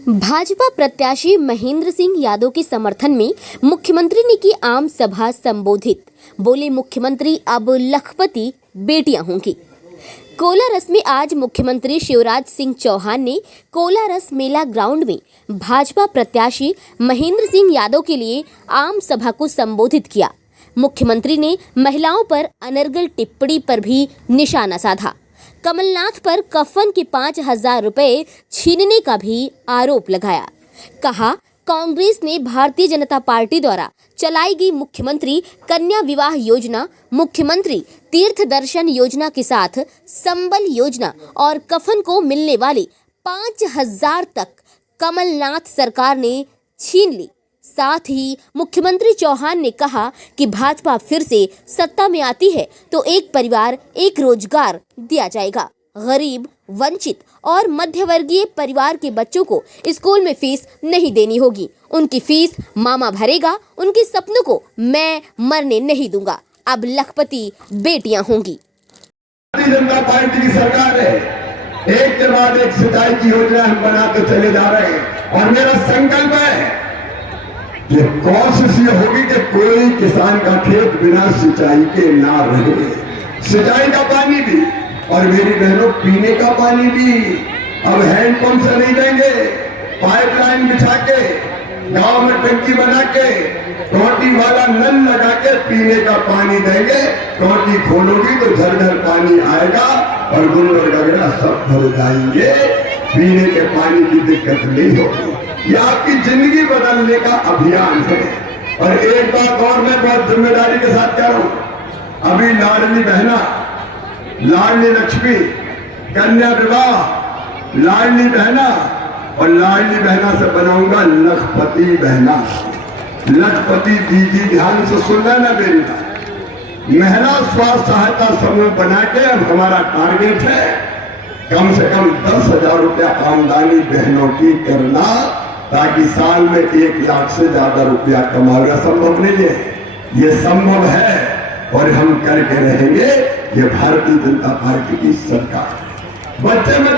भाजपा प्रत्याशी महेंद्र सिंह यादव के समर्थन में मुख्यमंत्री ने की आम सभा संबोधित। बोले मुख्यमंत्री अब लखपति बेटियां होंगी। कोलारस में आज मुख्यमंत्री शिवराज सिंह चौहान ने कोलारस मेला ग्राउंड में भाजपा प्रत्याशी महेंद्र सिंह यादव के लिए आम सभा को संबोधित किया। मुख्यमंत्री ने महिलाओं पर अनर्गल टिप्पणी पर भी निशाना साधा। कमलनाथ पर कफन के 5,000 रुपए छीनने का भी आरोप लगाया। कहा कांग्रेस ने भारतीय जनता पार्टी द्वारा चलाई गई मुख्यमंत्री कन्या विवाह योजना, मुख्यमंत्री तीर्थ दर्शन योजना के साथ संबल योजना और कफन को मिलने वाली 5,000 तक कमलनाथ सरकार ने छीन ली। साथ ही मुख्यमंत्री चौहान ने कहा कि भाजपा फिर से सत्ता में आती है तो एक परिवार एक रोजगार दिया जाएगा। गरीब, वंचित और मध्य वर्गीय परिवार के बच्चों को स्कूल में फीस नहीं देनी होगी। उनकी फीस मामा भरेगा। उनके सपनों को मैं मरने नहीं दूंगा। अब लखपति बेटियां होंगी। भारतीय जनता पार्टी की सरकार है। एक के बाद एक सिंचाई की योजना हम बनाते चले जा रहे हैं और मेरा संकल्प है ये कोशिश ये होगी कि कोई किसान का खेत बिना सिंचाई के ना रहे। सिंचाई का पानी भी और मेरी बहनों पीने का पानी भी अब हैंडपंप से नहीं देंगे, पाइपलाइन बिछा के गांव में टंकी बना के टोटी वाला नल लगा के पीने का पानी देंगे। टोटी खोलोगी तो घर घर पानी आएगा और गुंडर गगरा सब भर जाएंगे। पीने के पानी की दिक्कत नहीं होगी। ये आपकी जिंदगी बदलने का अभियान है। और एक बात और मैं बहुत जिम्मेदारी के साथ कह रहा हूं, अभी लाडली बहना, लाडली लक्ष्मी, कन्या विवाह, लाडली बहना और लाडली बहना से बनाऊंगा लखपति बहना। लखपति दीदी ध्यान से सुन लेना मेरी बात। महिला स्वास्थ्य सहायता समूह बना के अब हमारा टारगेट है कम से कम 10,000 रुपया आमदनी बहनों की करना, ताकि साल में 1 लाख से ज्यादा रुपया कमाना संभव नहीं है। ये संभव है और हम करके रहेंगे। ये भारतीय जनता पार्टी की सरकार। बच्चे में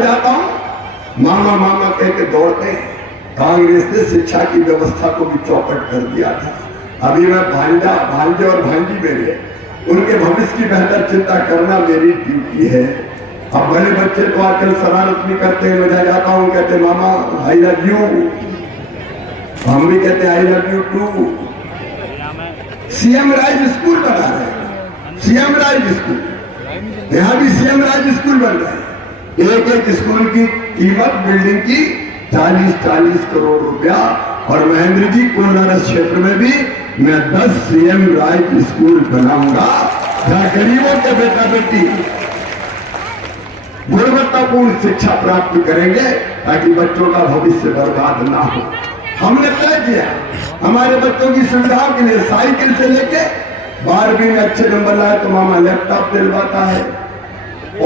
जाता हूं, मामा मामा कह के दौड़ते हैं। कांग्रेस ने शिक्षा की व्यवस्था को भी चौपट कर दिया था। अभी मैं भांजे और भांजी मेरे, उनके भविष्य की बेहतर चिंता करना मेरी ड्यूटी है। अब बड़े बच्चे तो आजकल शरारत भी करते हैं। मैं जाता हूं, कहते मामा आई लव यू, हम भी कहते I love you too. CM राज स्कूल बना रहे हैं, सीएम राज स्कूल, यहां भी सीएम राज स्कूल बन रहा है। एक स्कूल की कीमत बिल्डिंग की 40-40 करोड़ रुपया। और महेंद्र जी कोलारस क्षेत्र में भी मैं 10 सीएम राज स्कूल बनाऊंगा जहां गरीबों के बेटा बेटी गुणवत्तापूर्ण शिक्षा प्राप्त करेंगे ताकि बच्चों का भविष्य बर्बाद ना हो। हमने तय किया हमारे बच्चों की सुविधाओं के लिए साइकिल से लेके 12वीं में अच्छे नंबर लाए तो मामा लैपटॉप दिलवाता है,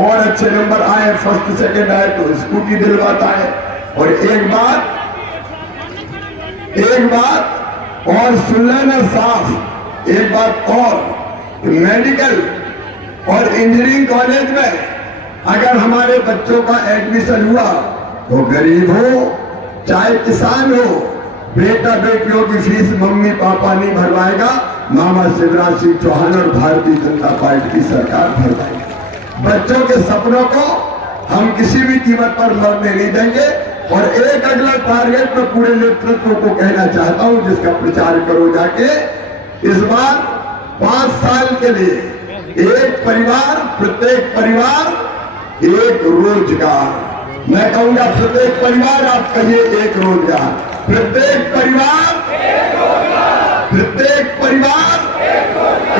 और अच्छे नंबर आए, फर्स्ट सेकंड आए तो स्कूटी दिलवाता है। और एक बात और सुन लेना साफ, एक बात और, मेडिकल और इंजीनियरिंग कॉलेज में अगर हमारे बच्चों का एडमिशन हुआ तो गरीब हो चाहे किसान हो, बेटा बेटियों की फीस मम्मी पापा नहीं भरवाएगा, मामा शिवराज सिंह चौहान और भारतीय जनता पार्टी की सरकार भरवाएगी। बच्चों के सपनों को हम किसी भी कीमत पर मरने नहीं देंगे। और एक अगला टारगेट में पूरे नेतृत्व को कहना चाहता हूं, जिसका प्रचार करो जाके, इस बार 5 साल के लिए एक परिवार, प्रत्येक परिवार एक रोजगार। मैं कहूंगा प्रत्येक परिवार, आप कहिए एक रोजगार। प्रत्येक परिवार एक रोजगार, प्रत्येक परिवार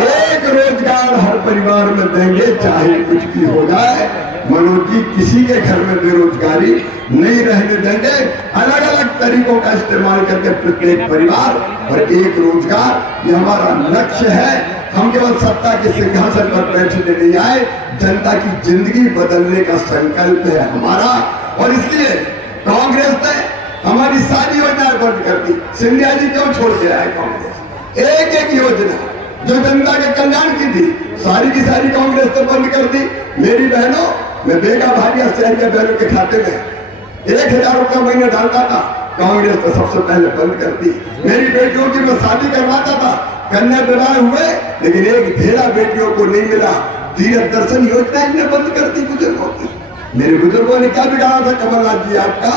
एक रोजगार हर परिवार में देंगे, चाहे कुछ भी हो जाए। मनोज जी किसी के घर में बेरोजगारी नहीं रहने देंगे। अलग अलग तरीकों का इस्तेमाल करके प्रत्येक परिवार और एक रोजगार, ये हमारा लक्ष्य है। हम केवल सत्ता के सिंहासन पर बैठने नहीं आए, जनता की जिंदगी बदलने का संकल्प है हमारा। और इसलिए कांग्रेस ने हमारी सारी योजनाएं बंद कर दी। सिंधिया जी क्यों छोड़ के आए कांग्रेस? एक योजना जो जनता के कल्याण की थी सारी की सारी कांग्रेस ने बंद कर दी। मेरी बहनों, मैं बेगा भारिया शहर के बहनों के खाते में 1000 रुपया महीने डालता था, कांग्रेस तो सबसे पहले बंद कर दी। मेरी बेटियों की मैं शादी करवाता था, कन्या विवाह हुए, लेकिन एक ढेला बेटियों को नहीं मिला। तीर्थ दर्शन योजना इन्हें बंद कर दी बुजुर्गों की। मेरे बुजुर्गों ने क्या बिगाड़ा था कमलनाथ जी आपका?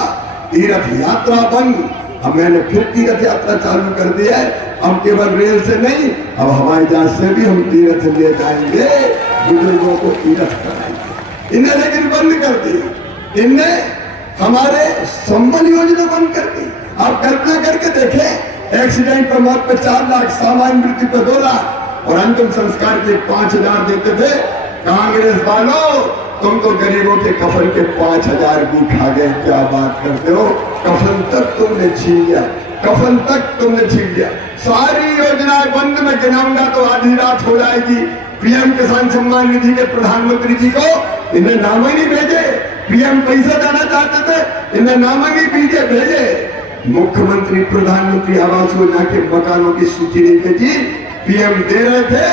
तीर्थ यात्रा बंद। अब मैंने फिर तीर्थ यात्रा चालू कर दी है। अब केवल रेल से नहीं, अब हवाई जहाज से भी हम तीर्थ ले जाएंगे, बुजुर्गों को तीर्थ कराएंगे। इन्हें लेकिन बंद कर दी। इनने हमारे संबल योजना बंद कर दी। आप कल्पना करके देखें, एक्सीडेंट पर मौत पे 4 लाख, सामान्य मृत्यु पे 2 लाख और अंतिम संस्कार के 5000 देते थे। कांग्रेस वालों, तुम तो गरीबों के कफन के 5000 भी उठा गए। क्या बात करते हो? कफन तक तुमने छीन लिया, कफन तक तुमने छीन लिया। सारी योजनाएं बंद में गिनाऊंगा तो आधी रात हो जाएगी। पीएम किसान सम्मान निधि के प्रधानमंत्री जी को इन्हें नाम ही नहीं भेजे। पीएम पैसा देना चाहते थे, इन्हें नाम ही नहीं भेजे। मुख्यमंत्री प्रधानमंत्री आवास योजना के मकानों की सूची नहीं भेजी। पीएम दे रहे थे,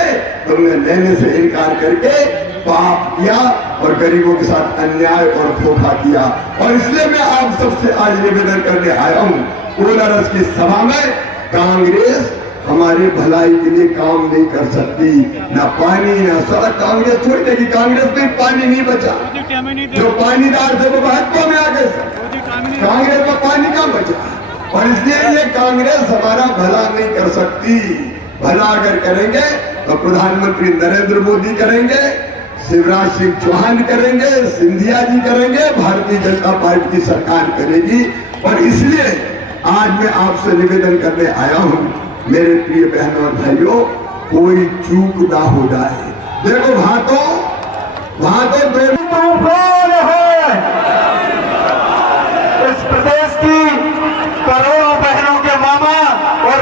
तुमने लेने से इनकार करके पाप किया और गरीबों के साथ अन्याय और धोखा किया। और इसलिए मैं आप सबसे आज निवेदन करने आया हूं, कोलारस की सभा में कांग्रेस हमारे भलाई के लिए काम नहीं कर सकती। ना पानी ना सड़क। कांग्रेस छोड़ देगी, कांग्रेस में पानी नहीं बचा। जो पानीदार थे वो भाजपा में आ गए। कांग्रेस में पानी कहाँ बचा? और इसलिए ये कांग्रेस हमारा भला नहीं कर सकती। भला अगर करेंगे तो प्रधानमंत्री नरेंद्र मोदी करेंगे, शिवराज सिंह चौहान करेंगे, सिंधिया जी करेंगे, भारतीय जनता पार्टी की सरकार करेगी। और इसलिए आज मैं आपसे निवेदन करने आया हूं, मेरे प्रिय बहनों और भाइयों, कोई चूक ना हो जाए। देखो वहां तो तूफान है। इस प्रदेश की करोड़ों बहनों के मामा और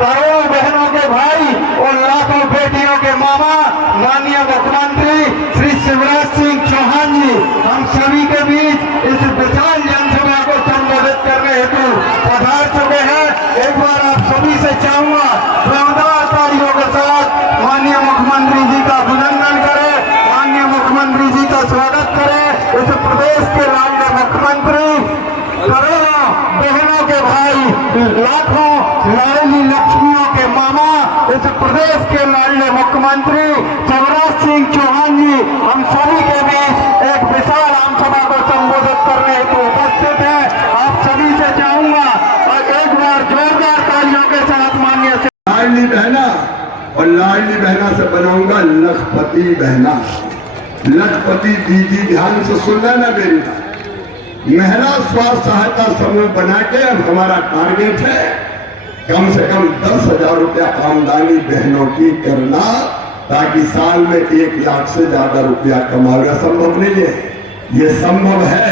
करोड़ों बहनों के भाई और लाखों बेटियों के मामा माननीय मुख्यमंत्री श्री शिवराज सिंह चौहान जी हम सभी के बीच इस विशाल जनसभा को संबोधित करने हेतु पधार चुके हैं। एक बार आप सभी से चाहूंगा जोरदार तालियों के साथ माननीय मुख्यमंत्री जी का अभिनंदन करें, माननीय मुख्यमंत्री जी का स्वागत करें। इस प्रदेश के लाडले मुख्यमंत्री, करोड़ों बहनों के भाई, लाखों लाडली लक्ष्मियों के मामा, इस प्रदेश के लाडले मुख्यमंत्री शिवराज सिंह चौहान जी हम सभी के बीच एक विशाल आम सभा को संबोधित करने हेतु उपस्थित है। आप सभी से चाहूंगा और एक बार जोरदार तालियों के साथ माननीय लाडली बहना, और लाडली बहना से बनाऊंगा लखपति बहना। लखपति दीदी, ध्यान से सुनना ना मेरी बात। महिला स्वास्थ्य सहायता समूह बना के अब हमारा टारगेट है कम से कम 10,000 रुपया आमदनी बहनों की करना, ताकि साल में 1 लाख से ज्यादा रुपया कमाना संभव नहीं है। ये संभव है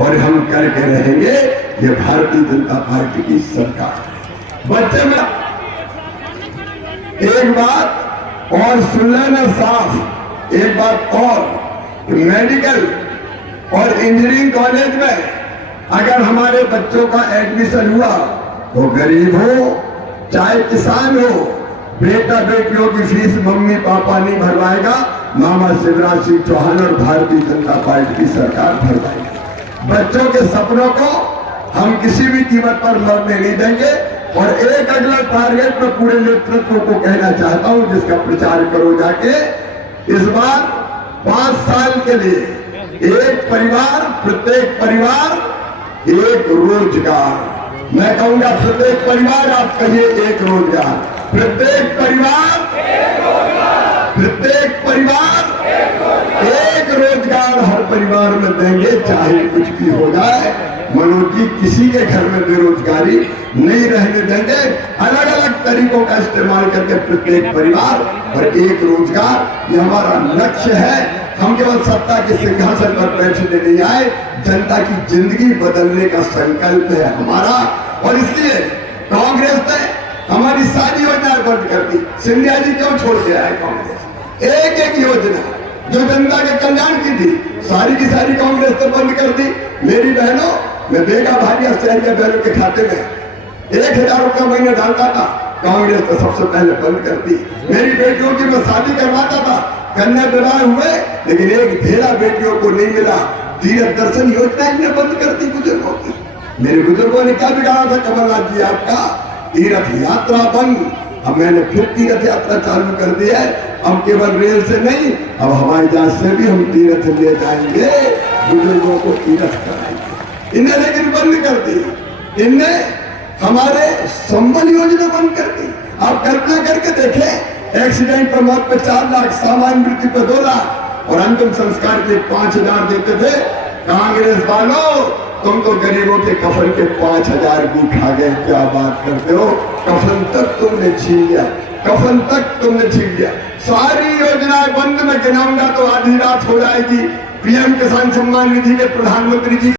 और हम करके रहेंगे। ये भारतीय जनता पार्टी की सरकार है। बच्चे में एक बात और सुन लेना साफ, एक बात और, मेडिकल और इंजीनियरिंग कॉलेज में अगर हमारे बच्चों का एडमिशन हुआ तो गरीब हो चाहे किसान हो, बेटा बेटियों की फीस मम्मी पापा नहीं भरवाएगा, मामा शिवराज सिंह चौहान और भारतीय जनता पार्टी की सरकार भरवाएगी। बच्चों के सपनों को हम किसी भी कीमत पर मरने नहीं देंगे। और एक अगला टारगेट में पूरे नेतृत्व को कहना चाहता हूं, जिसका प्रचार करो जाके, इस बार 5 साल के लिए एक परिवार, प्रत्येक परिवार एक रोजगार। मैं कहूंगा प्रत्येक परिवार, आप कहिए एक रोजगार। प्रत्येक परिवार एक रोजगार हर परिवार में देंगे, चाहे कुछ भी हो जाए। मनोज जी, किसी के घर में बेरोजगारी नहीं रहने देंगे। अलग अलग तरीकों का इस्तेमाल करके प्रत्येक परिवार और एक रोजगार, ये हमारा लक्ष्य है। हम केवल सत्ता के सिंहासन पर बैठने नहीं आए, जनता की जिंदगी बदलने का संकल्प है हमारा। और इसलिए कांग्रेस ने हमारी सारी योजनाएं बंद कर दी। सिंधिया जी क्यों छोड़ के आए कांग्रेस? एक एक योजना जो जनता के कल्याण की थी, सारी की सारी कांग्रेस ने बंद कर दी। मेरी बहनों, मैं बेगा भारिया शहरिया बहनों के खाते में 1000 रुपया महीने डालता था, कांग्रेस तो सबसे पहले बंद कर दी। मेरी बेटियों की मैं शादी करवाता था, कन्या विवाह हुए, लेकिन एक ढेला बेटियों को नहीं मिला। तीर्थ दर्शन योजना इन्हें बंद कर दी बुजुर्गों की। मेरे बुजुर्गों ने क्या बिगाड़ा था कमलनाथ जी आपका? तीर्थ यात्रा बंद। अब मैंने फिर तीर्थ यात्रा चालू कर दिया है। अब केवल रेल से नहीं, अब हवाई जहाज से भी हम तीर्थ ले जाएंगे, बुजुर्गों को तीर्थ कराएंगे। इन्हें लेकिन बंद कर दी। इनने हमारे संबल योजना बंद कर दी। आप कल्पना करके देखें, एक्सीडेंट पर मौत पे 4 लाख, सामान्य मृत्यु पे 2 लाख और अंतिम संस्कार के लिए 5,000 देते थे। कांग्रेस वालों, तुम तो गरीबों के कफन के 5,000 भी खा गए। क्या बात करते हो? कफन तक तुमने छीन लिया, कफन तक तुमने छीन लिया। सारी योजनाएं बंद। मैं गिनाऊंगा तो आधी रात हो जाएगी। पीएम किसान सम्मान निधि के प्रधानमंत्री जी